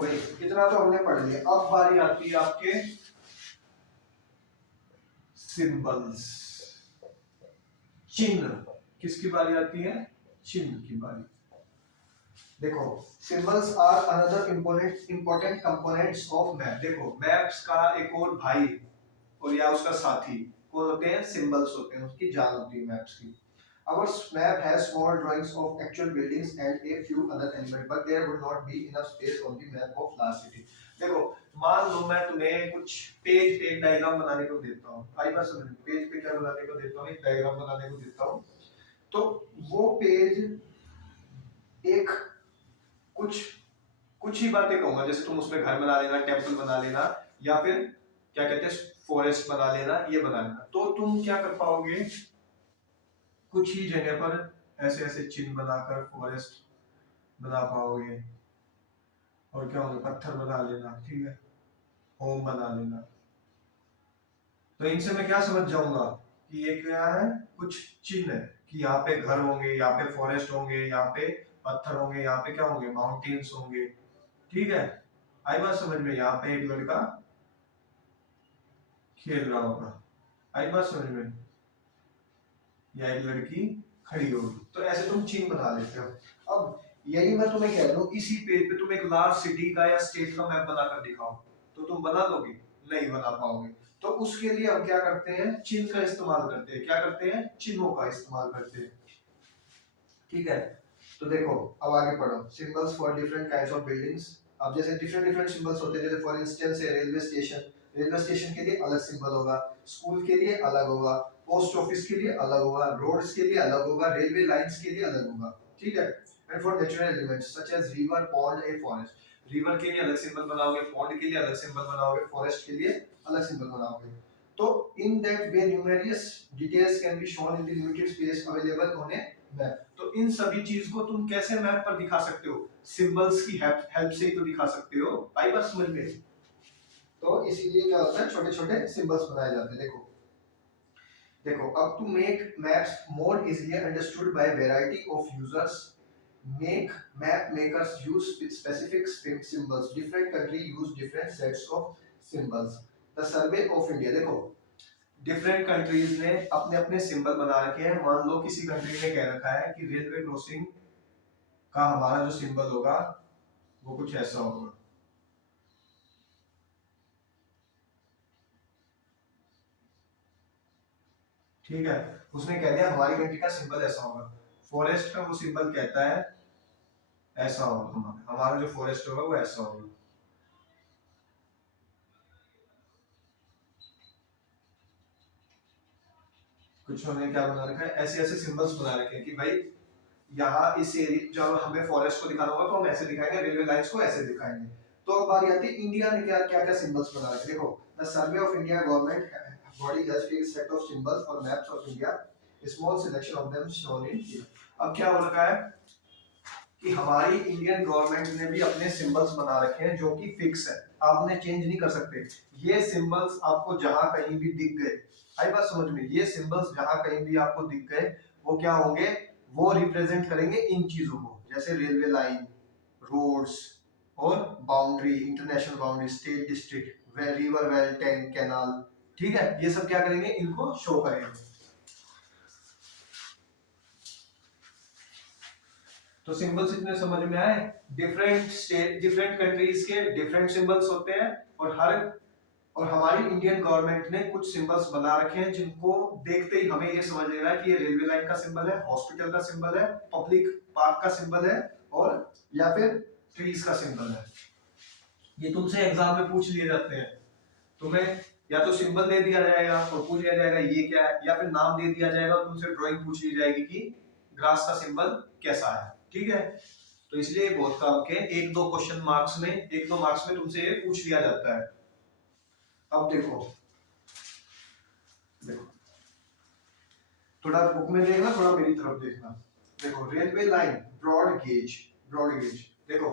देखो भाई इतना तो हमने पढ़ लिया, अब बारी आती है आपके सिंबल्स, चिन्ह। किसकी बारी आती है? चिन्ह की बारी। देखो symbols are another important components of map. देखो मैप्स का एक और भाई और या उसका साथी कौन होते हैं? सिंबल्स होते हैं, उसकी जान होती है मैप्स की। Our map has small drawings of actual buildings and a few other elements, but there would not be enough space on the map of large city. देखो मान लो मैं तुम्हें कुछ पेज पे एक डायग्राम बनाने को देता हूँ, आई बात समझ में? पेज पे क्या बनाने को देता हूँ? एक डायग्राम बनाने को देता हूँ। तो वो पेज एक कुछ कुछ ही बातें कहूंगा, जैसे तुम उसमें घर बना लेना, टेम्पल बना लेना, या फिर क्या कहते हैं फॉरेस्ट बना लेना, ये बना लेना। तो तुम क्या कर पाओगे? कुछ ही जगह पर ऐसे ऐसे चिन्ह बनाकर फॉरेस्ट बना पाओगे, और क्या होगा? पत्थर बना लेना, ठीक है, होम बना लेना। तो इनसे मैं क्या समझ जाऊंगा कि ये क्या है? कुछ चिन्ह है कि यहाँ पे घर होंगे, यहाँ पे फॉरेस्ट होंगे, यहाँ पे पत्थर होंगे, यहाँ पे क्या होंगे? माउंटेन्स होंगे, ठीक है। आई बात समझ में? यहाँ पे एक लड़का खेल रहा होगा, आई बात समझ में? या एक लड़की खड़ी होगी। तो ऐसे तुम चिन्ह बना लेते हो। अब यही मैं तुम्हें कह रहा हूँ, इसी पेज पे तुम एक लार्ज सिटी का या स्टेट का मैप बनाकर दिखाओ, तो तुम बना लोगे? नहीं बना पाओगे। तो उसके लिए हम क्या करते हैं? चिन्ह का इस्तेमाल करते हैं। क्या करते हैं? चिन्हों का इस्तेमाल करते हैं, ठीक है। तो देखो अब आगे पढ़ो। Symbols for different kinds of buildings. अब जैसे डिफरेंट डिफरेंट सिंबल्स होते हैं, जैसे for instance railway station, railway station के लिए अलग सिंबल होगा, स्कूल के लिए अलग होगा, पोस्ट ऑफिस के लिए अलग होगा, रोड्स के लिए अलग होगा, रेलवे लाइंस के लिए अलग होगा, ठीक है। And for natural elements such as river, pond, a forest, river के लिए अलग सिंबल बनाओगे, पॉन्ड के लिए अलग सिंबल बनाओगे, फॉरेस्ट के लिए अलग सिंबल बनाओगे। तो in that way numerous details can be shown in the limited space available on a map. तो इन सभी चीज को तुम कैसे मैप पर दिखा सकते हो? सिंबल्स की हेल्प से ही तो दिखा सकते हो, आई बात समझ में? तो इसीलिए क्या होता है, छोटे छोटे सिंबल्स बनाए जाते हैं। देखो देखो अब to make maps more easily understood by variety of users, make map makers use specific symbols, different country use different sets of symbols. The survey of India, देखो डिफरेंट कंट्रीज ने अपने अपने सिंबल बना रखे हैं। मान लो किसी कंट्री ने कह रखा है कि रेलवे क्रॉसिंग का हमारा जो सिंबल होगा वो कुछ ऐसा होगा, ठीक है। उसने कह दिया हमारी कंट्री का सिंबल ऐसा होगा। फॉरेस्ट का वो सिंबल कहता है ऐसा होगा, हमारा जो फॉरेस्ट होगा वो ऐसा होगा। कुछ उन्होंने क्या बना रखा है? ऐसे ऐसे सिंबल्स बना रखे हैं कि भाई यहाँ इस एरिया, जब हमें फॉरेस्ट को दिखाना होगा तो हम ऐसे दिखाएंगे, रेलवे लाइंस को ऐसे दिखाएंगे। तो अब बारी आती है इंडिया ने क्या क्या क्या सिंबल्स बना रखे। देखो the survey of India government body has fixed set of symbols for maps of India, small selection of them shown in here. अब क्या हो रखा है कि हमारी इंडियन गवर्नमेंट ने भी अपने सिंबल्स बना रखे हैं जो कि फिक्स है, आप उन्हें चेंज नहीं कर सकते। ये सिंबल्स आपको जहां कहीं भी दिख गए, आई बात समझ में? ये सिंबल्स जहां कहीं भी आपको दिख गए वो क्या होंगे? वो रिप्रेजेंट करेंगे इन चीजों को, जैसे रेलवे लाइन, रोड्स और boundary, international boundary, state district, river, well, tank, canal, ठीक है। ये सब क्या करेंगे? इनको शो करेंगे। तो सिंबल्स इतने समझ में आए? डिफरेंट स्टेट, डिफरेंट कंट्रीज के डिफरेंट सिंबल्स होते हैं, और हमारी इंडियन गवर्नमेंट ने कुछ सिंबल्स बना रखे हैं जिनको देखते ही हमें ये समझ लेना है कि ये रेलवे लाइन का सिंबल है, हॉस्पिटल का सिंबल है, पब्लिक पार्क का सिंबल है, और या फिर ट्रीज का सिंबल है। ये तुमसे एग्जाम में पूछ लिए जाते हैं। तुम्हें या तो सिंबल दे दिया जाएगा और पूछ लिया जाएगा ये क्या है, या फिर नाम दे दिया जाएगा और तुमसे ड्राइंग पूछ ली जाएगी कि ग्रास का सिंबल कैसा है, ठीक है। तो इसलिए बहुत काम के एक दो क्वेश्चन मार्क्स में, एक दो मार्क्स में तुमसे ये पूछ लिया जाता है। अब देखो देखो थोड़ा बुक में देखना, थोड़ा मेरी तरफ देखना। देखो railway line, broad gauge, broad gauge. देखो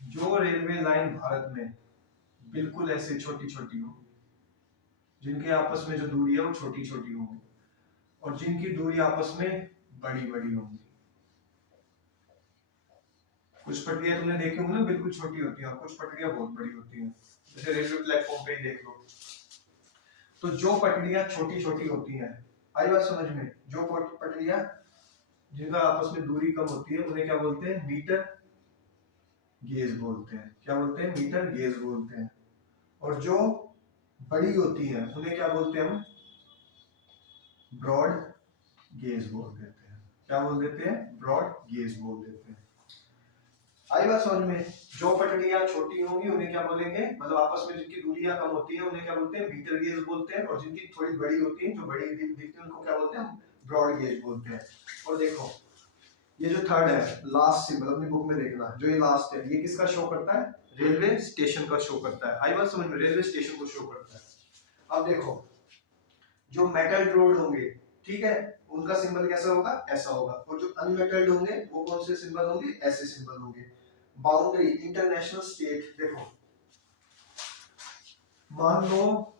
जो रेलवे लाइन भारत में बिल्कुल ऐसे छोटी छोटी होगी, जिनके आपस में जो दूरी है वो छोटी छोटी होगी, और जिनकी दूरी आपस में बड़ी बड़ी होगी, कुछ पटरियां तुमने देखी होंगी ना बिल्कुल छोटी होती हैं और कुछ पटरियां बहुत बड़ी होती हैं, जैसे रेलवे प्लेटफॉर्म पे ही देख लो। तो जो पटरियां छोटी छोटी होती हैं, आई बात समझ में, जो पटरियां जिनका आपस में दूरी कम होती है उन्हें क्या बोलते हैं, मीटर गेज बोलते हैं। क्या बोलते हैं, मीटर गेज बोलते हैं। और जो बड़ी होती हैं उन्हें क्या बोलते हैं हम, ब्रॉड गेज बोल देते हैं। क्या बोल देते हैं, ब्रॉड गेज बोल देते हैं। आई बात समझ में। जो पटड़ियां छोटी होंगी उन्हें क्या बोलेंगे, मतलब आपस में जिनकी दूरियां कम होती है उन्हें क्या बोलते हैं, मीटर गेज बोलते हैं। और जिनकी थोड़ी बड़ी होती है, जो बड़ी दिखती है, उनको क्या बोलते हैं, ब्रॉड गेज बोलते हैं। और देखो ये जो थर्ड है, लास्ट सिंबल अपनी बुक में देखना, जो ये लास्ट है ये किसका शो करता है, रेलवे स्टेशन का शो करता है। आई बात समझ में, रेलवे स्टेशन को शो करता है। अब देखो जो मेटल रोड होंगे, ठीक है, उनका सिंबल कैसा होगा, ऐसा होगा। और जो अनमेटल्ड होंगे वो कौन से सिंबल होंगे, ऐसे सिंबल होंगे। बाउंड्री, इंटरनेशनल स्टेट, देखो मान लो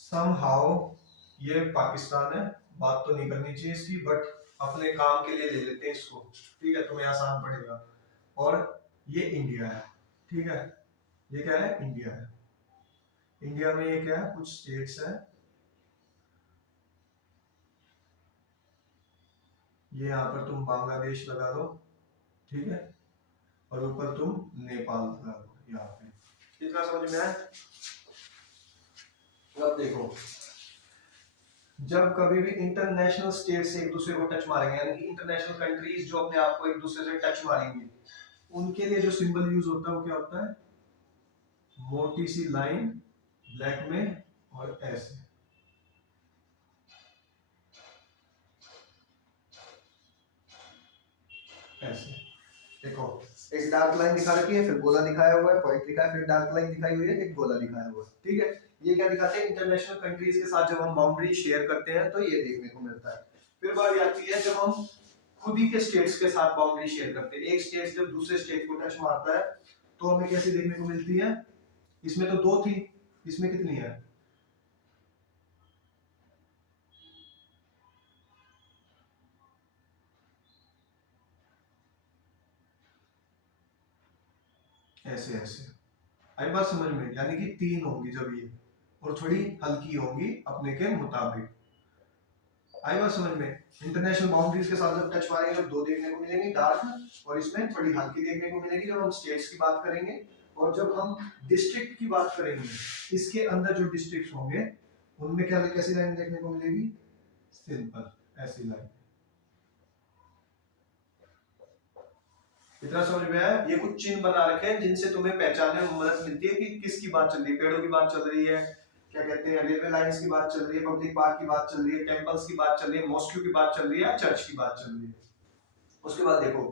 समहाउ ये पाकिस्तान है, बात तो नहीं करनी चाहिए इसकी, बट अपने काम के लिए ले लेते हैं इसको, ठीक है, तुम्हें आसान पड़ेगा। और ये इंडिया है, ठीक है, ये क्या है, इंडिया है। इंडिया में ये क्या है, कुछ स्टेट्स है, ये यहाँ पर तुम बांग्लादेश लगा दो, ठीक है, और ऊपर तुम नेपाल लगा दो यहाँ पे। इतना समझ में आया। अब देखो जब कभी भी इंटरनेशनल स्टेट से एक दूसरे को टच मारेंगे, यानी कि इंटरनेशनल कंट्रीज जो अपने आप को एक दूसरे से टच मारेंगे, उनके लिए जो सिंबल यूज होता है वो क्या होता है, मोटी सी लाइन ब्लैक में और ऐसे, ऐसे। देखो एक डार्क लाइन दिखा रखी है, फिर गोला दिखाया हुआ है, पॉइंट लिखा है, फिर डार्क लाइन दिखाई हुई है, एक गोला दिखाया हुआ है, ठीक है। ये क्या दिखाते हैं, इंटरनेशनल कंट्रीज के साथ जब हम बाउंड्री शेयर करते हैं तो ये देखने को मिलता है। फिर बात आती है जब हम खुद ही के स्टेट्स के साथ बाउंड्री शेयर करते हैं। एक स्टेट जब दूसरे स्टेट को टच मारता है तो हमें कैसी देखने को मिलती है, इसमें तो दो थी, इसमें कितनी है, ऐसे ऐसे। आई बात समझ में, यानी कि तीन होंगी जब ये, और थोड़ी हल्की होंगी अपने के मुताबिक। आई बात समझ में। इंटरनेशनल बाउंड्रीज के साथ जब टच मारेंगे तो दो देखने को मिलेंगी डार्क, और इसमें थोड़ी हल्की देखने को मिलेगी जब हम स्टेट्स की बात करेंगे। और जब हम डिस्ट्रिक्ट की बात करेंगे, इसके अंदर जो डिस्ट्रिक्ट होंगे उनमें क्या कैसी लाइन देखने को मिलेगी, सिंपल ऐसी लाइन। इतना समझ में आया। ये कुछ चिन्ह बना रखे हैं जिनसे तुम्हें पहचानने में मदद मिलती है कि किसकी बात चल रही है, पेड़ों की बात चल रही है, क्या कहते हैं, रेलवे लाइंस की बात चल रही है, पब्लिक पार्क की बात चल रही है, टेंपल्स की बात चल रही है, मॉस्क्यू की बात चल रही है, चर्च की बात चल रही है। उसके बाद देखो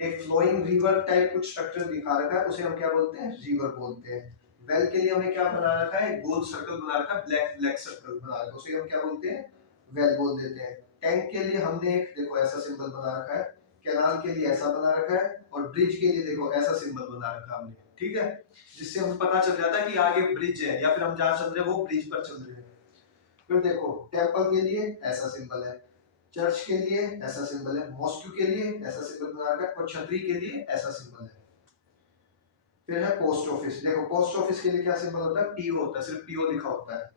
एक फ्लोइंग रिवर टाइप कुछ स्ट्रक्चर दिखा रखा है, उसे हम क्या बोलते हैं, रिवर बोलते हैं। वेल के लिए हमें क्या बना रखा है, गोल सर्कल बना रखा है, ब्लैक ब्लैक सर्कल बना रखा है, उसे हम क्या बोलते हैं, वेल बोल देते हैं। टैंक के लिए हमने एक देखो ऐसा सिंबल बना रखा है, कैनाल के लिए ऐसा बना रखा है, और ब्रिज के लिए देखो ऐसा सिंबल बना रखा हमने, ठीक है, जिससे हमें पता चल जाता है कि आगे ब्रिज है, या फिर हम जहाँ चल रहे हैं वो ब्रिज पर चल रहे हैं। फिर देखो टेंपल के लिए ऐसा सिंबल है, चर्च के लिए ऐसा सिंबल है, मॉस्क्यू के लिए ऐसा सिंबल बना रखा है, और छतरी के लिए ऐसा सिंबल है। फिर है पोस्ट ऑफिस, देखो पोस्ट ऑफिस के लिए क्या सिंबल होता है, पीओ होता है, सिर्फ पीओ लिखा होता है।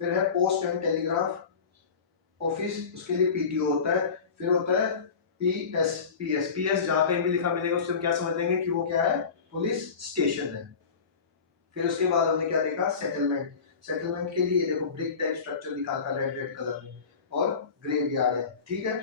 फिर है पोस्ट एंड टेलीग्राफ ऑफिस, उसके लिए पीटीओ होता है। फिर होता है पीएस, पीएस पीएस जहां कहीं भी लिखा मिलेगा उससे हम क्या समझ लेंगे कि वो क्या है, पुलिस स्टेशन है। फिर उसके बाद हमने क्या देखा, सेटलमेंट। सेटलमेंट के लिए देखो ब्रिक टाइप स्ट्रक्चर दिखा था रेड रेड कलर में, और ग्रेवयार्ड है, ठीक है।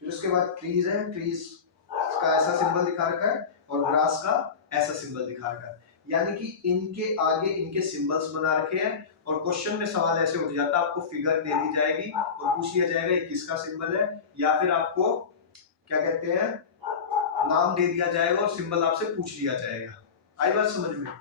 फिर उसके बाद ट्रीज है, ट्रीज का ऐसा सिंबल दिखा रखा है, और ग्रास का ऐसा सिंबल दिखा रखा है। यानी कि इनके आगे इनके सिंबल्स बना रखे हैं, और क्वेश्चन में सवाल ऐसे उठ जाता है, आपको फिगर दे दी जाएगी और पूछ लिया जाएगा ये किसका सिंबल है, या फिर आपको क्या कहते हैं, नाम दे दिया जाएगा और सिंबल आपसे पूछ लिया जाएगा। आई बात समझ में।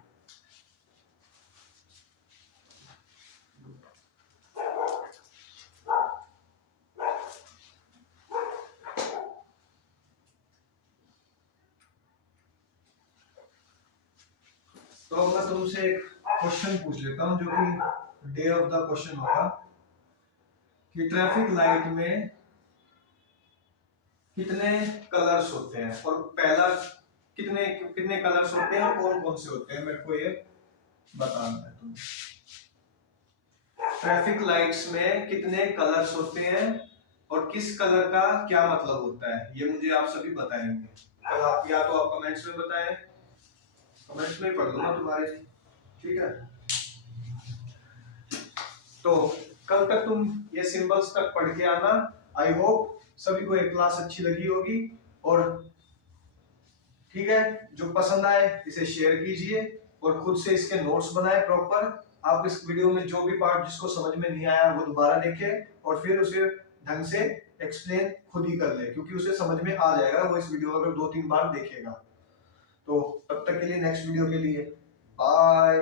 तो अब मैं तुमसे एक क्वेश्चन पूछ लेता हूँ, जो कि डे ऑफ द क्वेश्चन होगा, कि ट्रैफिक लाइट में कितने कलर्स होते हैं। और पहला कितने कितने कलर्स होते हैं और कौन कौन से होते हैं, मेरे को ये बताना है तुम्हें। ट्रैफिक लाइट्स में कितने कलर्स होते हैं और किस कलर का क्या मतलब होता है, ये मुझे आप सभी बताएंगे। कल आप या तो आप कमेंट्स में बताएं, कमेंट्स में पढ़ लूंगा तुम्हारे, ठीक है। तो कल तक तुम ये सिंबल्स तक पढ़ के आना। आई होप सभी को एक क्लास अच्छी लगी होगी, और ठीक है, जो पसंद आए इसे शेयर कीजिए और खुद से इसके नोट्स बनाए प्रॉपर। आप इस वीडियो में जो भी पार्ट जिसको समझ में नहीं आया वो दोबारा देखें और फिर उसे ढंग से एक्सप्लेन खुद ही कर ले, क्योंकि उसे समझ में आ जाएगा वो इस वीडियो अगर 2-3 बार देखेगा। तो तब तक के लिए नेक्स्ट वीडियो के लिए बाय।